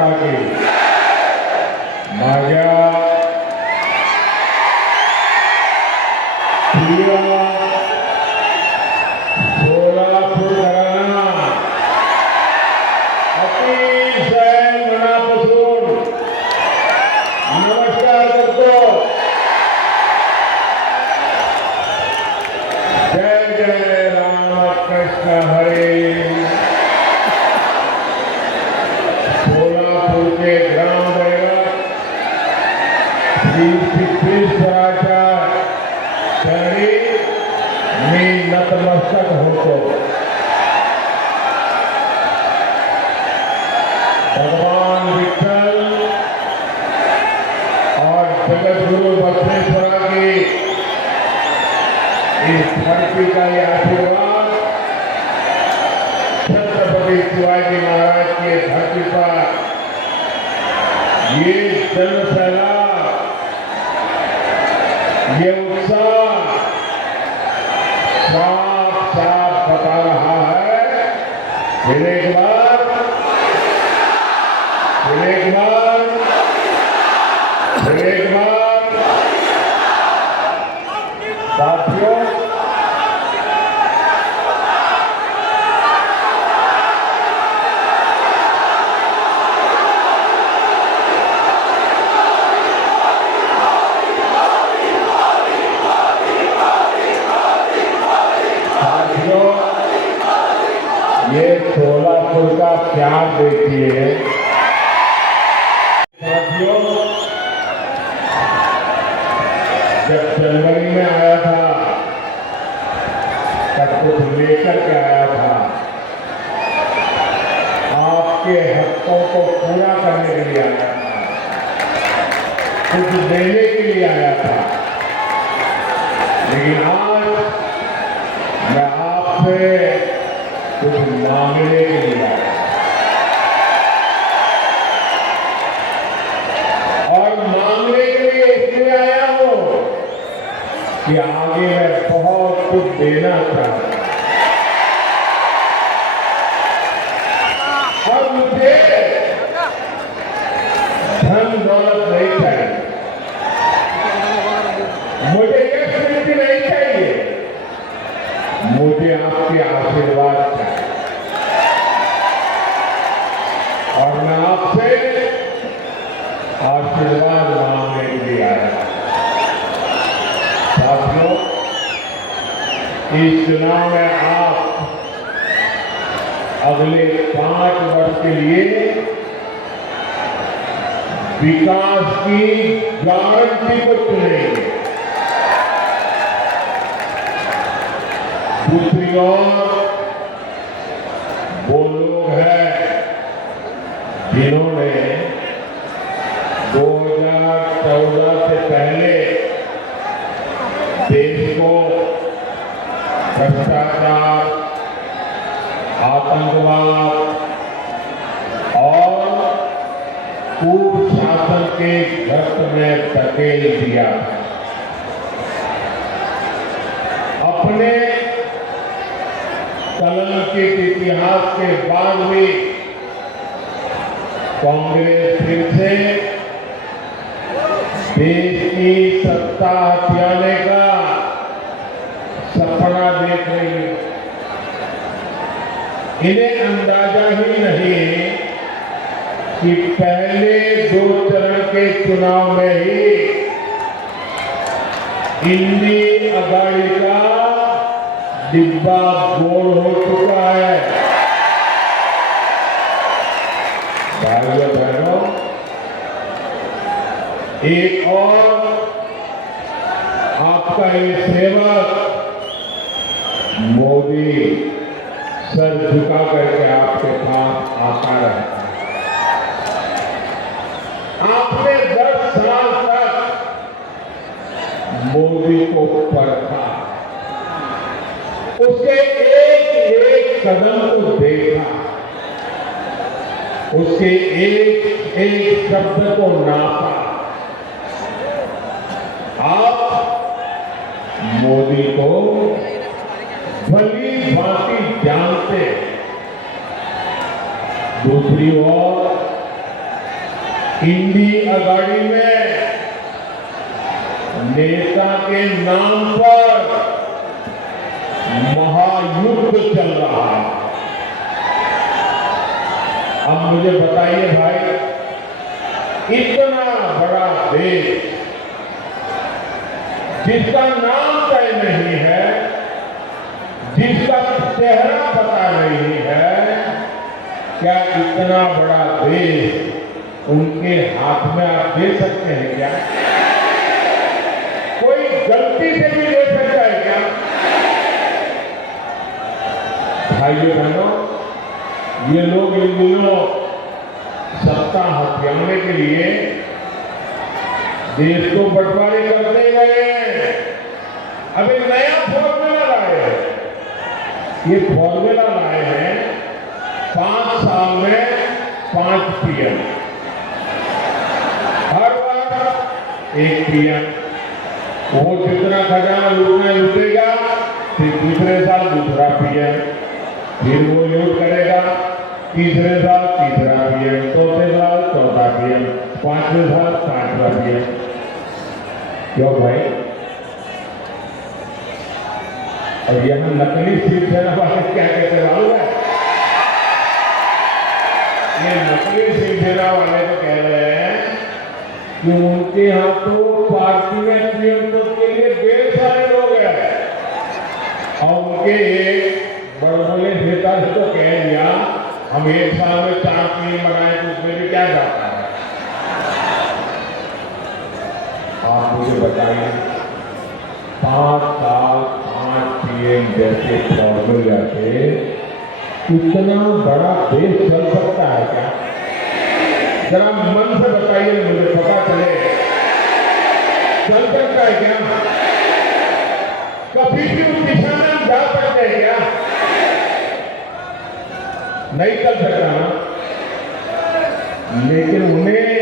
माता की। माझ्या प्रिय सोलापूरकरांना अतिशय मनापासून नमस्कार करतो। जय जय रामकृष्ण हरी। सोलापूर के ग्राम दैवत श्री सिद्धेश्वराच्या चरणी मी नतमस्तक होतो। भगवान विठ्ठल और जगतगुरु बसवेश्वरा की इस धरती का ये आशीर्वाद छत्रपति शिवाजी महाराज की धरती पर ये जन सैलाब, ये उत्साह साफ साफ बता रहा है। फिर एक बार साथियों, ये सोलापुर का प्यार देखिए। साथियों, जब जनवरी में आया था तब कुछ लेकर के आया था, आपके हकों को पूरा करने के लिए आया था, कुछ देने के लिए आया था। लेकिन आज मैं आपसे कुछ मांगने के लिए आया और मांगने के लिए इसलिए आया हूं कि आगे मैं बहुत कुछ देना चाहता हूं और मुझे धन दौलत नहीं चाहिए, मुझे यश कीर्ति नहीं चाहिए, मुझे आपके आशीर्वाद चाहिए। और मैं आपसे आशीर्वाद मांगने के लिए आया। साथियों, इस चुनाव में आप अगले 5 वर्ष के लिए विकास की गारंटी को चुनेंगे। दूसरी ओर वो लोग हैं जिन्होंने 2014 से पहले देश को भ्रष्टाचार, आतंकवाद और कुशासन के गर्त में धकेल दिया। अपने कलंकित इतिहास के बाद भी कांग्रेस फिर से देश की सत्ता हथियाने का सपना देख रही है। इन्हें अंदाजा ही नहीं कि पहले 2 चरण के चुनाव में ही इंडी अगाड़ी का डिब्बा गोल हो चुका है। भाइयों बहनों, एक और आपका ये सेवक मोदी सर झुका करके आपके पास आता रहता है। आपने 10 साल तक मोदी को परखा, उसके एक कदम को देखा, उसके एक शब्द को नापा। आप मोदी को भली भांति जानते। दूसरी ओर इंडी अगाड़ी में नेता के नाम पर महायुद्ध चल रहा है। अब मुझे बताइए भाई, इतना बड़ा देश जिसका नाम तय नहीं है, जिसका चेहरा पता नहीं है, क्या इतना बड़ा देश उनके हाथ में आप दे सकते हैं क्या? कोई गलती से भी दे सकता है क्या? भाइयों बहनों, ये लोग इन दिनों सत्ता हथियाने के लिए देश को बंटवारे करते गए हैं। अब एक नया फॉर्मूला लाए हैं। ये फॉर्मूला लाए हैं 5 साल में 5 पीएम, हर बार 1 पीएम। वो जितना खजाना लूटना लूटेगा, फिर दूसरे साल दूसरा पीएम, फिर वो लूट करेगा, तीसरे साल तीसरा पीएम, चौथे साल चौथा पीएम, 5वें साल 5वां पीएम। क्यों भाई? और यहां नकली शिवसेना वाले क्या कहते मालूम है? ये नकली शिवसेना वाले तो कह रहे हैं कि उनके यहां तो पार्टी में पीएम के लिए ढेर सारे लोग हैं, और उनके एक बड़े नेता से तो कह दिया हम 1 साल में 4 पीएम बनाए, तो उसमें भी क्या जाता है? आप मुझे बताइए, 5 साल 5 पीएम जैसे फॉर्मूला से इतना बड़ा देश चल सकता है क्या? जरा मन से बताइए, मुझे पता चले चल सकता है क्या? कभी भी उस दिशा में हम जा सकते हैं क्या? नहीं चल सकता ना। लेकिन उन्हें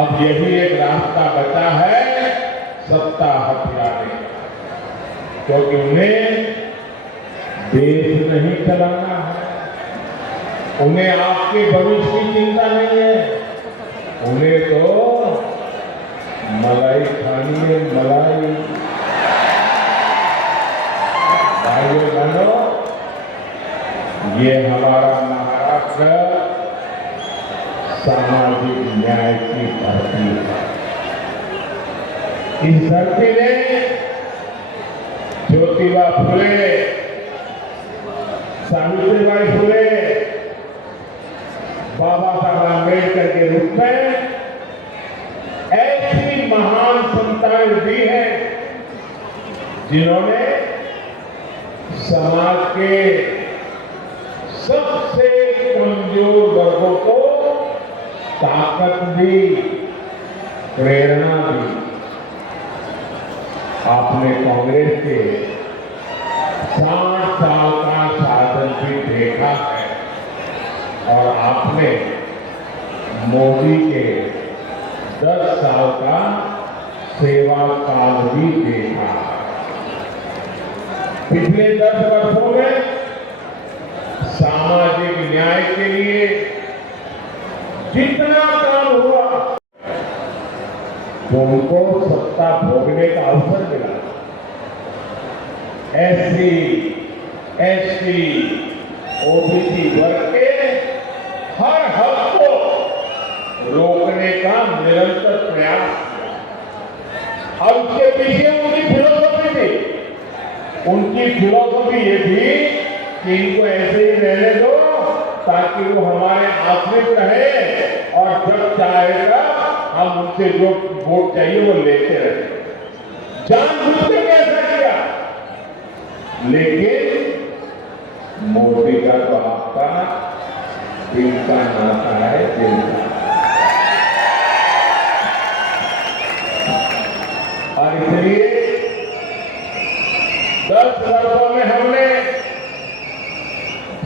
अब यही एक रास्ता बचा है सत्ता हथियाने का, क्योंकि उन्हें देश नहीं चलाना है, उन्हें आपके भविष्य की चिंता नहीं है, उन्हें तो मलाई खानी है, मलाई। भाइयों बहनों, ये हमारा महाराष्ट्र सामाजिक न्याय की धरती है। इस धरती ने ज्योतिबा फुले, सावित्रीबाई फुले, बाबा साहब आंबेडकर के रूप में ऐसी महान संताएं दी हैं जिन्होंने समाज के सबसे कमजोर वर्गों को ताकत दी, प्रेरणा दी। आपने कांग्रेस के 60 साल का शासन भी देखा है, और आपने मोदी के 10 साल का सेवा काल भी देखा। पिछले 10 वर्षों में सामाजिक न्याय के लिए जितना काम हुआ, तो उनको सत्ता भोगने का अवसर मिला। एससी, एसटी, ओबीसी वर्ग के हर हक को रोकने का निरंतर प्रयास किया। और उसके पीछे उनकी फिलोसफी थी। उनकी फिलोसफी ये थी कि इनको ऐसे ही रहने दो ताकि वो हमारे आश्रित रहे, और जब चाहेगा हम उनसे जो वोट चाहिए वो लेते रहे। जानबूझकर कैसा किया, लेकिन मोदी का तो आपका दिल का नाता है, दिल का। और इसलिए 10 वर्षों में हमने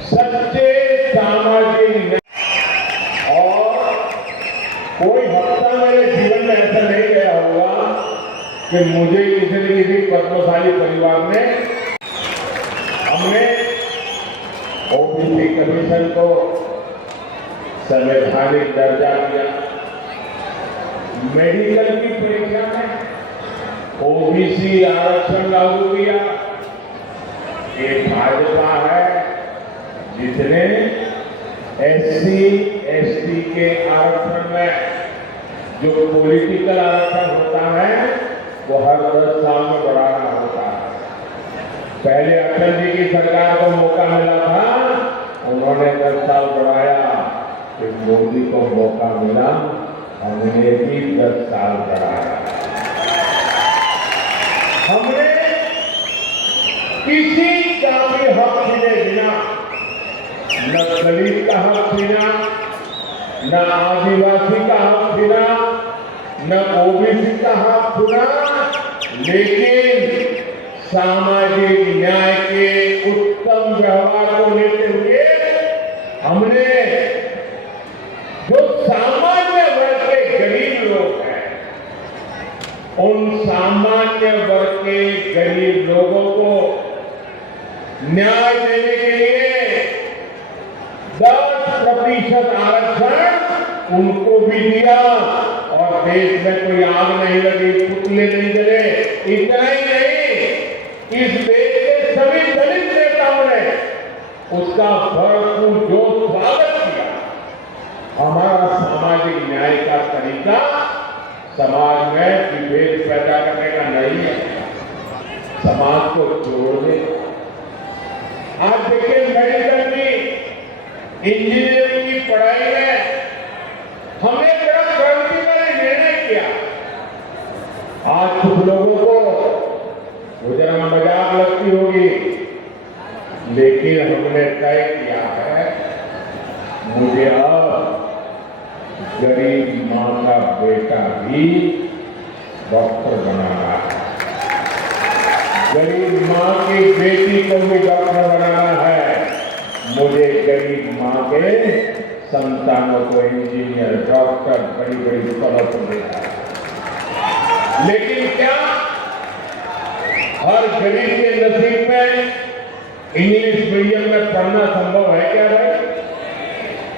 सच्चे सामाजिक, और कोई हफ्ता मेरे जीवन में ऐसा नहीं गया होगा कि मुझे किसी न किसी पद्मशाली परिवार में हमने ओबीसी कमीशन को संवैधानिक दर्जा दिया, मेडिकल की परीक्षा में ओबीसी आरक्षण लागू किया। ये भाजपा है जिसने एससी एसटी के आरक्षण में जो पॉलिटिकल आरक्षण होता है वो हर 10 साल में बढ़ाना होता है। पहले अटल जी की सरकार को मौका मिला था, उन्होंने 10 साल बढ़ाया। फिर मोदी को मौका मिला, हमने भी 10 साल बढ़ाया। हमने किसी का भी हक छीने बिना, न दलित का हक छीना, न आदिवासी का हक छीना, न ओबीसी का हक छीना, लेकिन सामाजिक न्याय के उत्तम व्यवहार को लेते हुए हमने जो सामान्य वर्ग के गरीब लोग हैं, उन सामान्य वर्ग के गरीब लोगों को न्याय देने के लिए 10% आरक्षण उनको भी दिया और देश में कोई आग नहीं लगी, पुतले नहीं जले। इतना ही नहीं, इस देश के सभी दलित नेताओं ने उसका भरपूर जो स्वागत किया। हमारा सामाजिक न्याय का तरीका समाज में विभेद पैदा करने का नहीं है, समाज को जोड़ने। आज देखिए, मेडिकल की, इंजीनियरिंग की पढ़ाई में हमने बड़ा क्रांतिकारी निर्णय किया। आज कुछ लोगों को वो जरा मजाक लगती होगी, लेकिन हमने तय किया है, मुझे अब गरीब मां का बेटा भी डॉक्टर बनाना है, गरीब मां की बेटी को भी डॉक्टर बनाना है, मुझे गरीब मां के संतानों को इंजीनियर, डॉक्टर, बड़ी बड़ी सौलत देता है। लेकिन क्या हर गरीब के नसीब में इंग्लिश मीडियम में पढ़ना संभव है क्या भाई?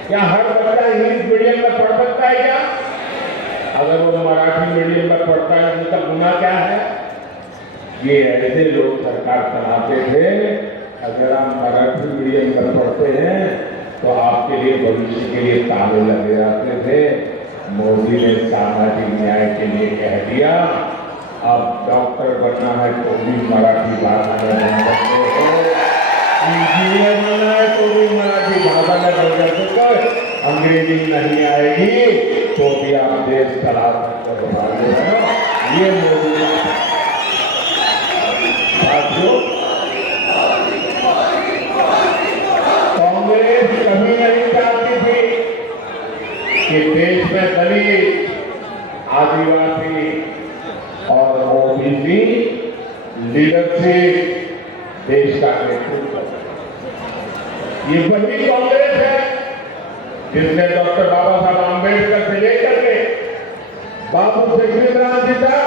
क्या हर बच्चा इंग्लिश मीडियम में पढ़ सकता है क्या? अगर वो मराठी मीडियम में पढ़ता है, उनका गुनाह क्या है? ये ऐसे लोग सरकार चलाते थे। अगर आप मराठी मीडियम में पढ़ते हैं तो आपके लिए भविष्य के लिए ताले लगे जाते थे। मोदी ने सामाजिक न्याय के लिए कह दिया, अब डॉक्टर बनना है तो भी मराठी भाषा में बन सकते हो, इंजीनियर बनना है तो भी मराठी भाषा में बन सकते हो, अंग्रेजी नहीं आएगी तो भी आप देश चला सकते हो। ये मोदी कांग्रेस कभी नहीं चाहती थी कि देश में दलित, आदिवासी और ओबीसी लीडरशिप देश का नेतृत्व करे। ये वही कांग्रेस है जिसने डॉक्टर बाबा साहब आंबेडकर से लेकर के बाबू जगजीवन जी तक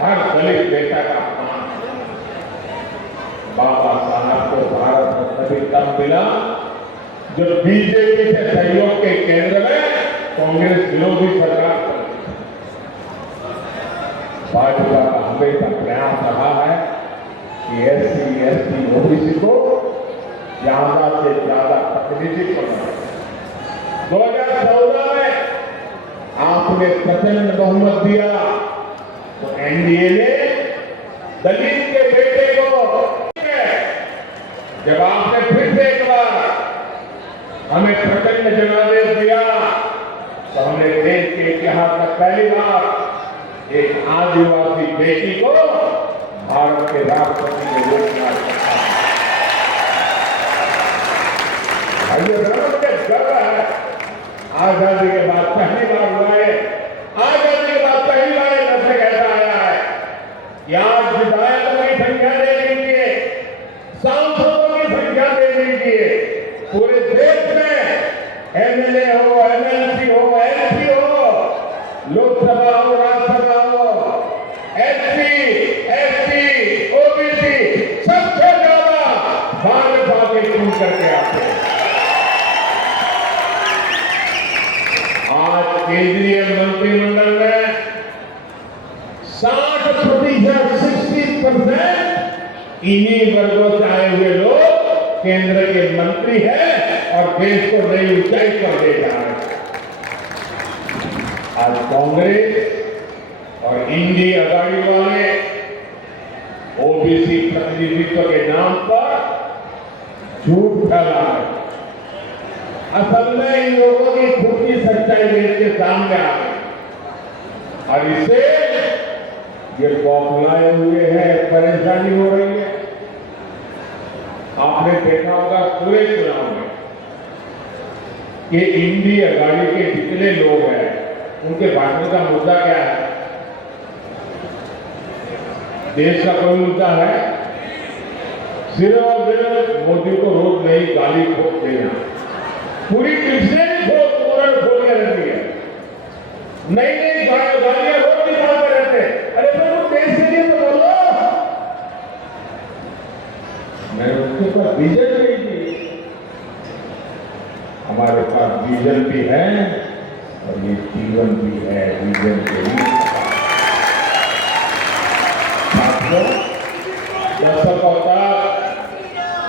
हर दलित नेता का अपमान। बाबा साहब को भारत में तभी तब मिला जब बीजेपी से सहयोग के केंद्र में कांग्रेस विरोधी सरकार बनी। भाजपा का हमेशा प्रयास रहा है कि एससी एसटी ओबीसी को ज्यादा से ज्यादा प्रतिनिधित्व बनाए। 2014 में आपने प्रचंड बहुमत दिया तो एनडीए ने दलित के बेटे को, जब आपने फिर से एक बार हमें प्रचंड जनादेश दिया तो हमने देश के इतिहास में पहली बार एक आदिवासी बेटी को भारत के राष्ट्रपति के रूप में रखा। मुझे गर्व है, आजादी के बाद पहली बार हुआ है, आजादी के बाद पहली बार नजर कहता आया है कि आज विधायकों की संख्या दे दीजिए, सांसदों की संख्या दे दीजिए, पूरे देश में एमएलए हो, एमएलसी हो, एमपी हो, लोकसभा हो, राज्यसभा हो, एससी, एसटी, ओबीसी सबसे ज्यादा भाजपा के चुन करके आते हैं। केंद्रीय मंत्रिमंडल में 60% 60% इन्हीं वर्गों से आए हुए लोग केंद्र के मंत्री हैं और देश को नई ऊंचाई पर ले जा रहे हैं। आज कांग्रेस और इंडी अगाड़ी वाले ओबीसी प्रतिनिधित्व के नाम पर झूठ फैला रहे। असल में इन लोगों की खुद की सच्चाई देश के सामने आ गई और इससे ये बौखलाए हुए हैं, परेशानी हो रही है। आपने देखा होगा पूरे चुनाव में कि इंडी अगाड़ी के जितने लोग हैं उनके भाषण का मुद्दा क्या है? देश का कोई मुद्दा है? सिर्फ और सिर्फ मोदी को रोज नई गाली ठोक देना, पूरी डिक्शनरी खोल के रहती है, नई नई गालियां रोज निकालते रहते हैं। अरे तो देश के लिए तो बोलो। मैंने उसके ऊपर विजन नहीं दी। हमारे पास विजन भी है और ये जीवन भी है। विजन के लिए दशकों तक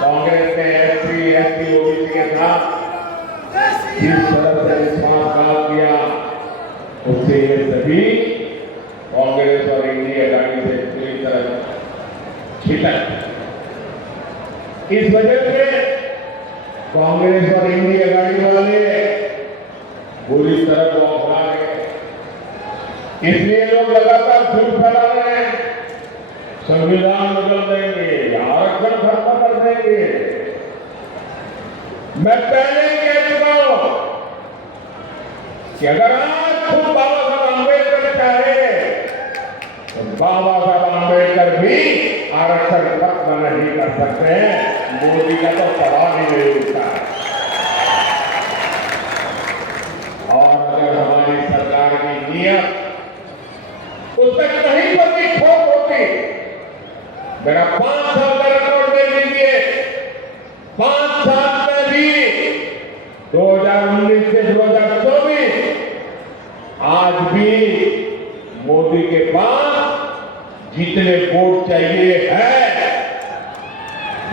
कांग्रेस ने एससी एसटी ओबीसी के साथ जिस तरह से विश्वासघात किया उससे ये सभी कांग्रेस और इंडिया अगाड़ी से पूरी तरह छिटक। इस वजह से कांग्रेस और इंडिया अगाड़ी वाले बुरी तरह बौखला गए। इसलिए लोग लगातार झूठ फैला रहे हैं, संविधान बदल देंगे, आरक्षण खत्म कर देंगे। मैं पहले ही कह चुका हूं कि अगर आज खुद बाबा साहब आंबेडकर चाहे तो बाबा साहब आंबेडकर भी आरक्षण खत्म नहीं कर सकते हैं। मोदी का तो सवाल ही नहीं उठता है। और अगर हमारी सरकार की नीयत उसमें कहीं पर भी खोट होती, मेरा 5 साल का रिकॉर्ड दे लीजिए, 5 साल में भी 2019 से 2024 आज भी मोदी के पास जितने वोट चाहिए है,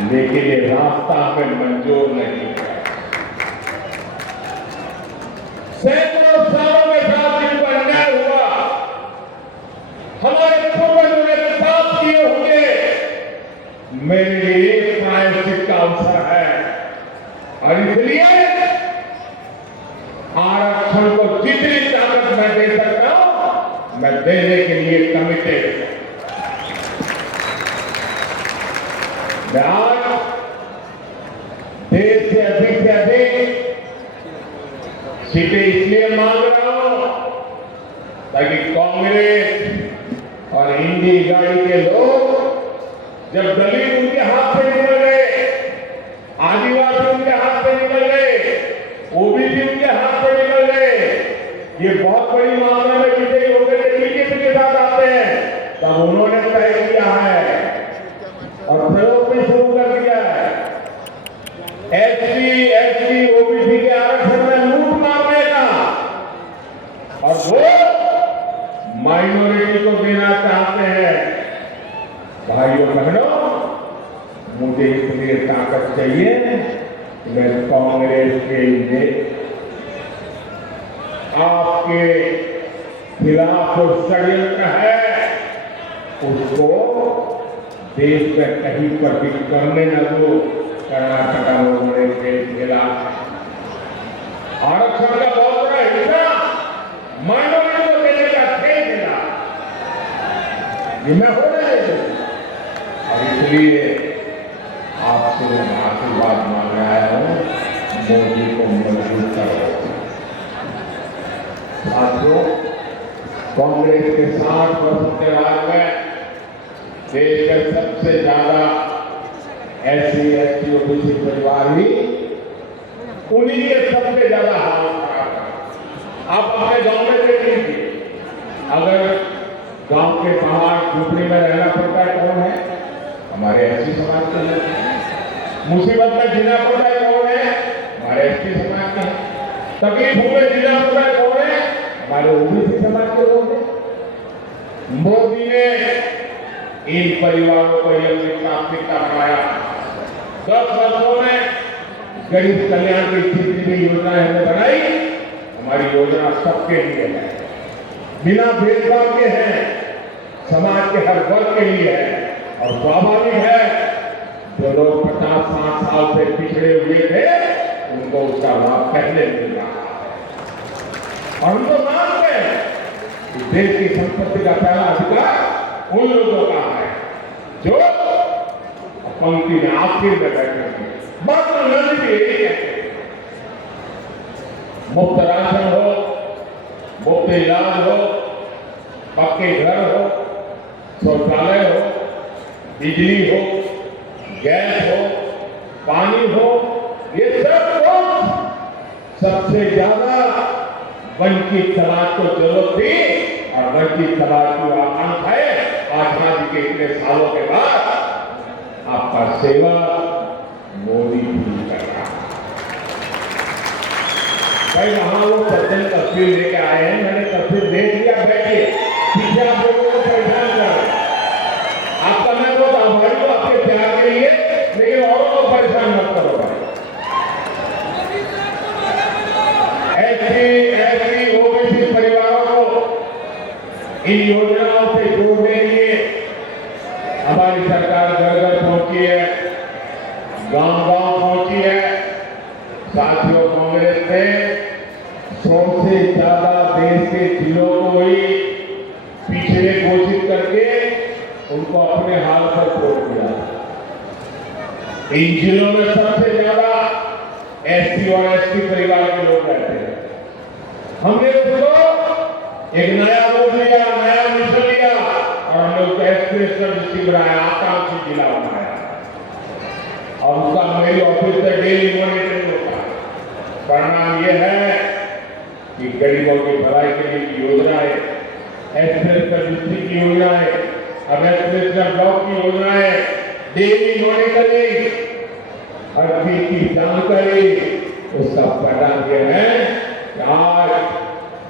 लेकिन ये रास्ता हमें मंजूर नहीं है। सैकड़ों सालों के साथ जिनको अन्याय हुआ, हमारे पूर्वजों ने पाप किए होंगे, मेरे लिए प्रायश्चित का अवसर है और इसलिए आरक्षण को जितनी ताकत मैं दे सकता हूं मैं देने के लिए कमिटेड हूं। मैं आज देश से अधिक सीटें इसलिए मांग रहा हूं ताकि कांग्रेस और इंडी गाड़ी के लोग, जब दलित उनके हाथ से निकल गए, आदिवासी उनके हाथ से निकल गए, ओबीसी उनके हाथ से निकल गए, ये बहुत बड़ी मात्रा में विजयी होकर के बीजेपी के साथ आते हैं, तब उन्होंने तय किया है और प्रयोग भी शुरू कर दिया है एससी एसटी ओबीसी के आरक्षण में लूट मारने का, और वो माइनॉरिटी को देना चाहते हैं। भाइयों बहनों, मुझे इसलिए ताकत चाहिए कि मैं कांग्रेस के लिए आपके खिलाफ जो षड्यंत्र है उसको देश में कहीं पर भी करने न दो। कर्नाटक लोगों ने खेला, आरक्षण का बहुत बड़ा हिस्सा माइनॉरिटी को देने का खेल खेला, ये मैं होने नहीं दूंगा। और इसलिए आपसे मैं आशीर्वाद मांग रहा हूं, मोदी को मजबूत करो। साथियों, कांग्रेस के 60 वर्षों के राज में देश के सबसे ज्यादा एससी एसटी ओबीसी परिवार ही उन्हीं के सबसे ज्यादा हालत खराब है। आप अपने गांव में देख लीजिए, अगर गांव के बाहर झुपड़ी में रहना पड़ता है कौन है? हमारे एससी समाज के लोग। मुसीबत में जीना पड़ता है कौन है? हमारे एसटी समाज के। तकलीफ में जीना पड़ता है कौन है? हमारे ओबीसी समाज के लोग हैं। मोदी ने इन परिवारों को यह प्राथमिकता बनाया। 10 वर्षों में गरीब कल्याण की जितनी भी योजनाएं हमने बनाई, हमारी योजना सबके लिए है, बिना भेदभाव के हैं, समाज के हर वर्ग के लिए है। और स्वाभाविक है, जो लोग 50-60 साल से पिछड़े हुए थे, उनको उसका लाभ पहले मिल रहा है। और हम तो मानते हैं कि देश की संपत्ति का पहला अधिकार उन लोगों का है जो पंक्ति में आखिर में बैठे हैं। महात्मा गांधी भी यही कहते हैं, मुफ्त राशन हो, मुफ्त इलाज हो, पक्के घर हो, शौचालय हो, बिजली हो, गैस हो, पानी हो, ये सब कुछ सबसे ज्यादा वंचित समाज को जरूरत थी। और वंचित समाज की आकांक्षा है आजादी के इतने सालों के बाद आपका सेवा मोदी पूरी कर रहा है। भाई वहां वो सज्जन तस्वीर लेके आए हैं, मैंने तस्वीर देख लिया, बैठिए, पीछे आप लोगों को परेशान कर रहे हैं। आपका मैं बहुत आभारी हूं आपके प्यार के लिए, लेकिन औरों को परेशान मत करो भाई। ऐसी ओबीसी परिवारों को इन योजनाओं से जोड़ने के लिए हमारी सरकार घर घर पहुंची है, गांव-गांव पहुंची है। साथियों, कांग्रेस ने 100 से ज्यादा देश के जिलों को ही पिछड़े घोषित करके उनको अपने हाल पर छोड़ दिया। इन जिलों में सबसे ज्यादा एससी और एसटी परिवार के लोग रहते हैं। हमने उसको एक नया रूप लिया, नया मिशन लिया और हमने उसको एस्पिरेशनल डिस्ट्रिक्ट बनाया, आकांक्षी जिला बनाया। और उसका मेरी ऑफिस से डेली मॉनिटरिंग होता है। परिणाम ये है कि गरीबों की भलाई के लिए की योजनाएं, एस्पिरेशनल डिस्ट्रिक्ट की योजनाएं, अब एस्पिरेशनल ब्लॉक की योजनाएं, डेली मॉनिटरिंग, हर चीज की जानकारी, उसका परिणाम यह है कि आज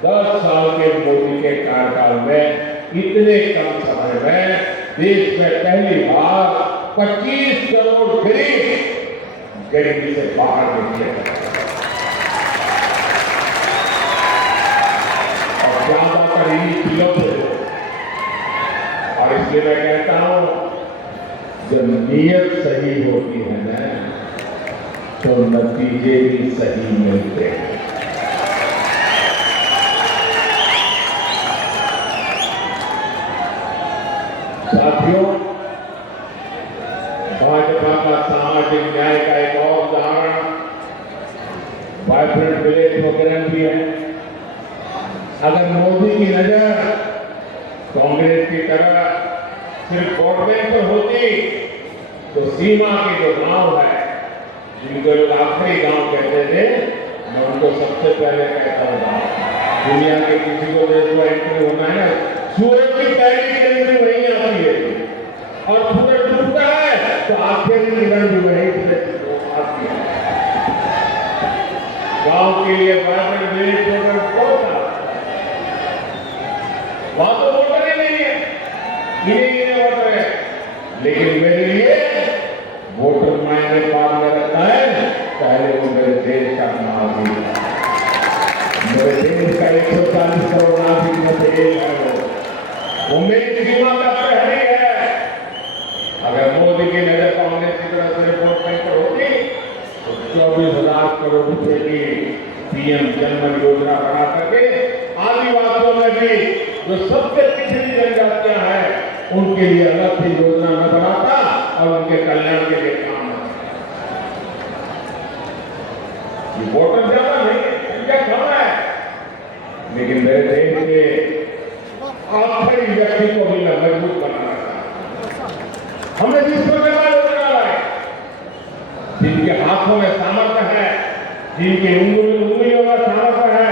10 साल के मोदी के कार्यकाल में इतने कम समय में देश में पहली बार 25 करोड़ गरीब गरीबी से बाहर निकले और ज्यादातर इन्हीं जिलों से। और इसलिए मैं कहता हूं, जब नीयत सही होती है ना, तो नतीजे भी सही मिलते हैं। साथियों, भाजपा का सामाजिक न्याय का एक और उदाहरण वाइब्रेंट विलेज प्रोग्राम भी है। अगर मोदी की नजर कांग्रेस की तरह सिर्फ वोट बैंक पर होती, तो सीमा के जो गांव है, जिनको लोग आखिरी गांव कहते थे, मैं उनको सबसे पहले कहता हूं, दुनिया के किसी को देश को एंट्री होना है ना, सूरज की पहली किरण भी वहीं आती है और सूरज डूबता है तो आखिरी किरण भी वहीं से आती है। गांव के लिए वाइब्रेंट विलेज प्रोग्राम कौन था? वहां तो वोटर ही नहीं है, गिने वोटर है, लेकिन मेरे लिए वोटर मायने बाद में रखता है, पहले वो मेरे देश का नागरिक है, मेरे देश का 140 करोड़ नागरिक में से एक है। वो मेरी सीमा का प्रहरी है। अगर मोदी की नजर कांग्रेस की तरह से वोट बैंक पर होती, तो 24,000 करोड़ रुपए की पीएम जन्मन योजना बना करके आदिवासियों में भी जो सबसे पिछड़ी जनजातियां हैं, उनके लिए अलग से योजना न बनाता और उनके कल्याण के लिए काम न करता। वोटर ज्यादा नहीं, संख्या कम है, लेकिन मेरे देश के आखिरी व्यक्ति को भी मैं मजबूत बनाना चाहता हूं। हमने विश्व में योजना है, जिनके हाथों में सामर्थ्य है, जिनकी उंगलियों में सामर्थ्य है,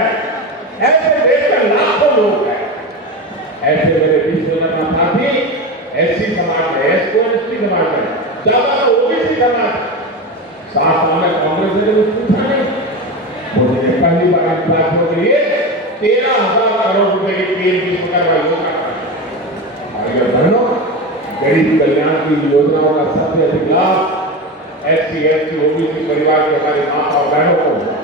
ऐसे देश में लाखों लोग हैं। ऐसे मेरे विश्वकर्मा साथी एससी समाज में, एससी समाज में, ज्यादातर ओबीसी समाज 7 साल में कांग्रेस ने कुछ पूछा नहीं। मोदी ने पहली बार इन के लिए 13,000 करोड़ रुपए की पीएम विश्वकर्मा योजना भाई और बहनों, गरीब कल्याण की योजनाओं का सबसे अधिक लाभ एससी एसटी ओबीसी परिवार के हमारे माता और बहनों को हुआ।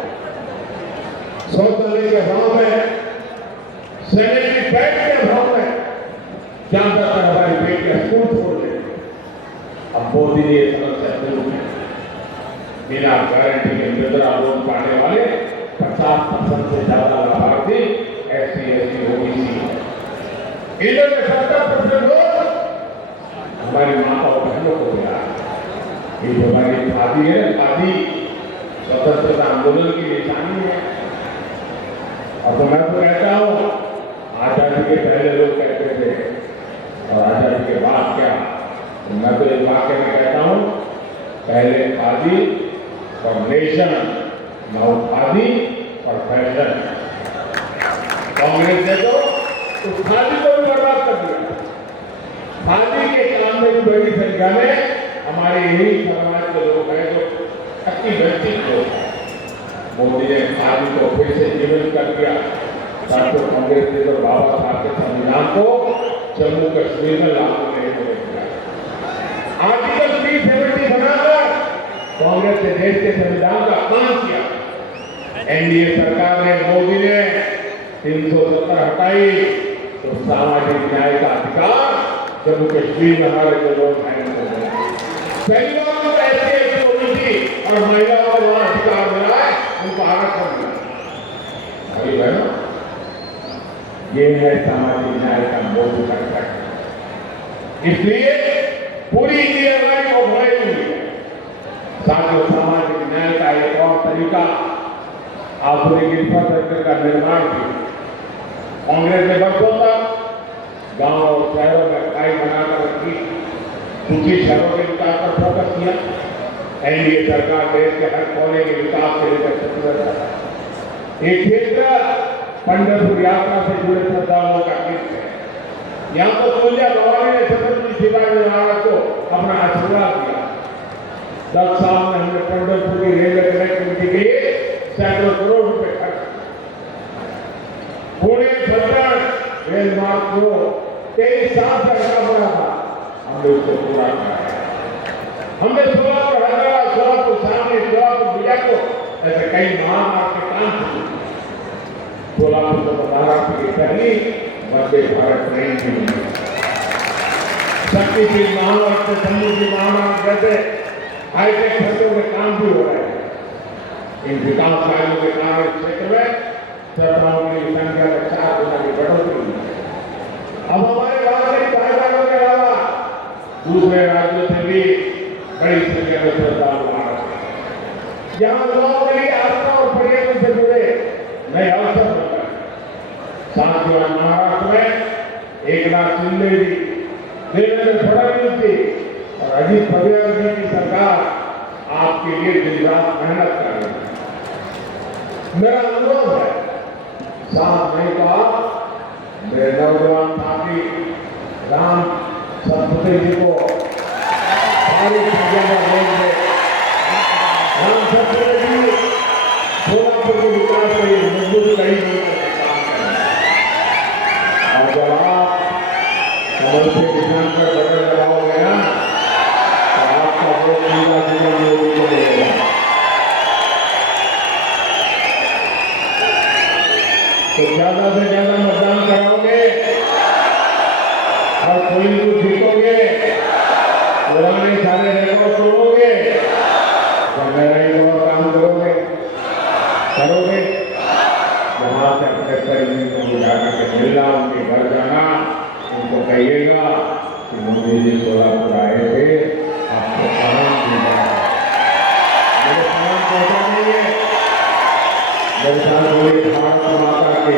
शौचालय के अभाव में, सैनिटरी पैड के अभाव में ज्यादातर हमारी बेटियां स्कूल छोड़ रही। अब मोदी ने ये समस्या दूर की, बिना गारंटी के मुद्रा लोन पाने वाले 50% से ज्यादा लाभार्थी एससी एसटी ओबीसी है। इधर में 70% लोग हमारी माता और बहनों को मिला। ये जो हमारी खादी है, खादी स्वतंत्रता आंदोलन की निशानी है। और तो मैं तो कहता हूँ, आजादी के पहले लोग कहते थे और आजादी के बाद क्या, तो मैं तो इस वाक्य में कहता हूँ, पहले खादी और नेशन, नाउ खादी और फैशन। कांग्रेस ने तो उस खादी को भी बर्बाद कर दिया। खादी के काम में भी बड़ी संख्या में हमारे यही समाज के लोग हैं जो अति वैश्विक लोग हैं। मोदी ने खादी को फिर से जीवित कर दिया। साथियों, कांग्रेस ने तो बाबा साहब के संविधान को जम्मू कश्मीर में लागू नहीं होने दिया। आर्टिकल 370 बनाकर कांग्रेस ने देश के संविधान का अपमान किया। एनडीए सरकार ने, मोदी ने 370 हटाई तो सामाजिक न्याय का अधिकार जम्मू कश्मीर में हमारे जो लोग हैं पहली बार तो ऐसी ओबीसी और महिलाओं को वहां अधिकार मिला है, उनको आरक्षण मिला। भाई बहनों, ये है सामाजिक न्याय का मोदी सरकार। इसलिए पूरी इंडिया में घबराई हुई है। साथियों, सामाजिक न्याय का एक और तरीका आधुनिक इंफ्रास्ट्रक्चर का निर्माण भी। कांग्रेस ने बरसों तक गांव और शहरों में खाई बनाकर रखी, ऊंची शहरों के विकास पर फोकस किया। एनडीए सरकार देश के हर कोने के विकास के लिए तत्पर। एक क्षेत्र पंढरपुर यात्रा से जुड़े श्रद्धालुओं का केंद्र है। यहाँ तो तुल्य भवानी ने छत्रपति शिवाजी महाराज को अपना आशीर्वाद दिया। 10 साल में हमने पंढरपुर की रेलवे कनेक्टिविटी के लिए सैकड़ों करोड़ रुपए खर्च। पुणे फलटन रेल मार्ग को 23 साल से अटका पड़ा था, हमने उसको पूरा कराया। हमने सोलापुर हैदराबाद, सोलापुर शामली, सोलापुर बीजापुर ऐसे कई महामार्ग के काम शुरू किए। सोलापुर को महाराष्ट्र की पहली वंदे भारत ट्रेन भी मिली। शक्तिपीठ महामार्ग से समुद्री महामार्ग जैसे हाईटेक सड़कों के काम भी हो रहे हैं। इन विकास कार्यों के कारण क्षेत्र में श्रद्धालुओं की संख्या में 4 गुना की बढ़ोतरी हुई है। अब हमारे राजनीतिक भाईचारों के अलावा दूसरे राज्यों से भी बड़ी संख्या में श्रद्धालु आ रहे हैं। यहाँ लोगों के लिए आस्था और पर्यटन से जुड़े नए अवसर बन रहे हैं। साथियों, महाराष्ट्र में एकनाथ शिंदे जी, देवेंद्र फडणवीस जी और अजीत पवार जी की सरकार आपके लिए दिन रात मेहनत कर रही है। मेरा अनुरोध है, 7 मई को आप मेरे नौजवान साथी राम सतपुते जी को सारी संख्या में देंगे। राम सतपुते जी सोलापुर के विकास के लिए मजबूत कड़ी काम करेंगे। और जब आप कमल से किसान पर बटन लगाओगे ना, तो आपका वोट पूरा जीवन मोदी को मिलेगा। तो ज्यादा से ज्यादा मतदान कराओगे और कोई को जीतोगे, पुराने सारे रिकॉर्ड तोड़ोगे, तो मेरा ही और काम करोगे। जहां से अपने परिजन को बुलाने के मिलना, उनके घर जाना, उनको कहिएगा कि मोदी जी सोलापुर आए थे, आपको प्रणाम दिया। मेरे प्रणाम पहुंचा देंगे। मेरे साथ बोले भारत माता के